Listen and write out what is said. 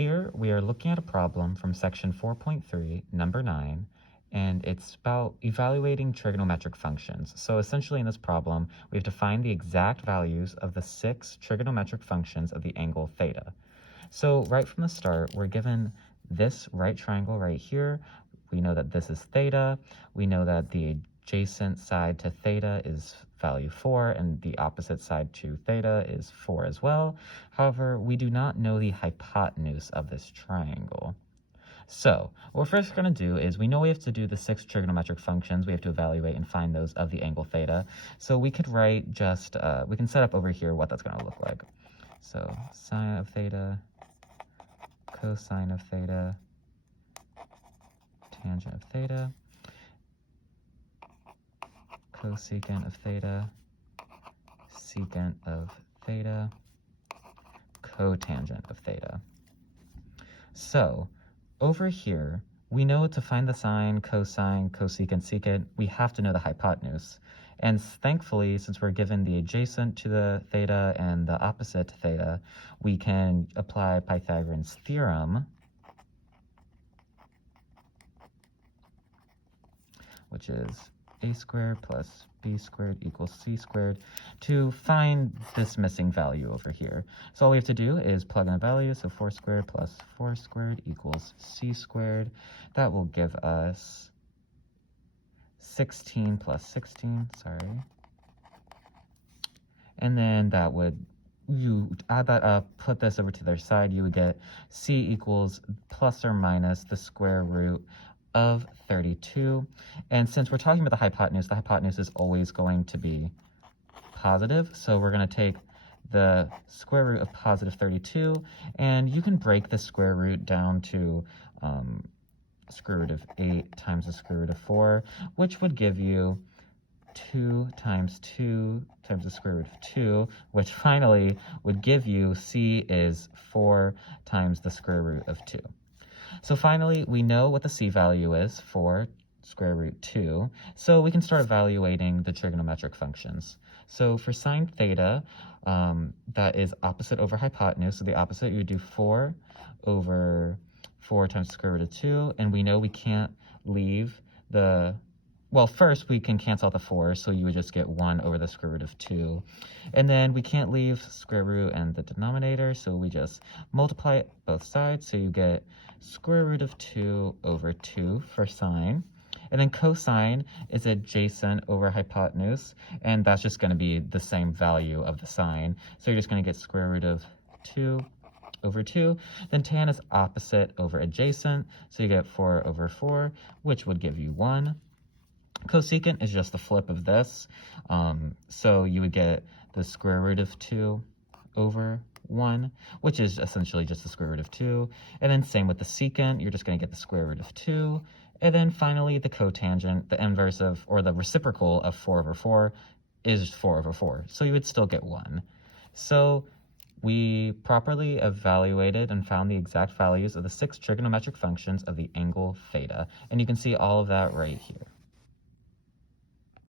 Here we are looking at a problem from section 4.3, number 9, and it's about evaluating trigonometric functions. So essentially in this problem, we have to find the exact values of the 6 trigonometric functions of the angle theta. So right from the start, we're given this right triangle right here. We know that this is theta. We know that the adjacent side to theta is value 4, and the opposite side to theta is 4 as well. However, we do not know the hypotenuse of this triangle. So what we're first going to do is we know we have to do the 6 trigonometric functions. We have to evaluate and find those of the angle theta. So we could write just, we can set up over here what that's going to look like. So sine of theta, cosine of theta, tangent of theta, cosecant of theta, secant of theta, cotangent of theta. So over here, we know to find the sine, cosine, cosecant, secant, we have to know the hypotenuse. And thankfully, since we're given the adjacent to the theta and the opposite to theta, we can apply Pythagorean's theorem, which is a squared plus b squared equals c squared, to find this missing value over here. So all we have to do is plug in a value, so 4 squared plus 4 squared equals c squared. That will give us 16 plus 16, sorry. And then that would, you add that up, put this over to their side, you would get c equals plus or minus the square root of 32. And since we're talking about the hypotenuse is always going to be positive. So we're going to take the square root of positive 32, and you can break the square root down to square root of 8 times the square root of 4, which would give you 2 times 2 times the square root of 2, which finally would give you c is 4 times the square root of 2. So finally, we know what the c value is for square root 2, so we can start evaluating the trigonometric functions. So for sine theta, that is opposite over hypotenuse, so the opposite, you would do 4 over 4 times the square root of 2, and we know we can't leave the, well, first we can cancel out the 4, so you would just get 1 over the square root of 2. And then we can't leave square root and the denominator, so we just multiply both sides, so you get square root of 2 over 2 for sine. And then cosine is adjacent over hypotenuse, and that's just going to be the same value of the sine. So you're just going to get square root of 2 over 2. Then tan is opposite over adjacent, so you get 4 over 4, which would give you 1. Cosecant is just the flip of this, so you would get the square root of 2 over 1, which is essentially just the square root of 2. And then same with the secant, you're just going to get the square root of 2. And then finally, the cotangent, the inverse of, or the reciprocal of 4 over 4 is 4 over 4. So you would still get 1. So we properly evaluated and found the exact values of the 6 trigonometric functions of the angle theta. And you can see all of that right here.